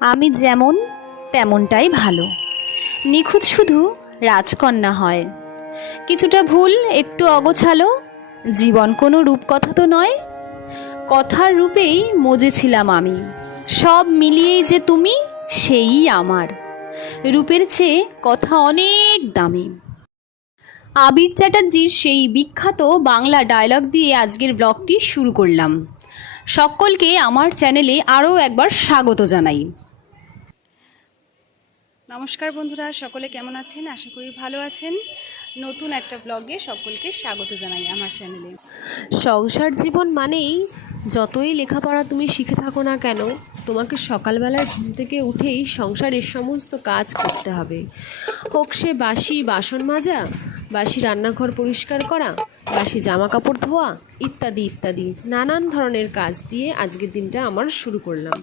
আমি যেমন তেমনটাই ভালো। নিখুঁত শুধু রাজকন্যা হয়। কিছুটা ভুল, একটু অগোছালো। জীবন কোনো রূপকথা তো নয়। কথার রূপেই মজেছিলাম আমি। সব মিলিয়েই যে তুমি, সেই আমার। রূপের চেয়ে কথা অনেক দামি। আবির চ্যাটার্জির সেই বিখ্যাত বাংলা ডায়লগ দিয়ে আজকের ব্লগটি শুরু করলাম। সকলকে আমার চ্যানেলে আরও একবার স্বাগত জানাই। নমস্কার বন্ধুরা, সকলে কেমন আছেন? আশা করি ভালো আছেন। নতুন একটা ব্লগে সকলকে স্বাগত জানাই আমার চ্যানেলে। সংসার জীবন মানেই যতই লেখাপড়া তুমি শিখে থাকো না কেন, তোমাকে সকালবেলায় ঘুম থেকে উঠেই সংসারের সমস্ত কাজ করতে হবে। হোক সে বাসি বাসন মাজা, বাসি রান্নাঘর পরিষ্কার করা, বাসি জামা কাপড় ধোয়া, ইত্যাদি ইত্যাদি নানান ধরনের কাজ দিয়ে আজকের দিনটা আমার শুরু করলাম।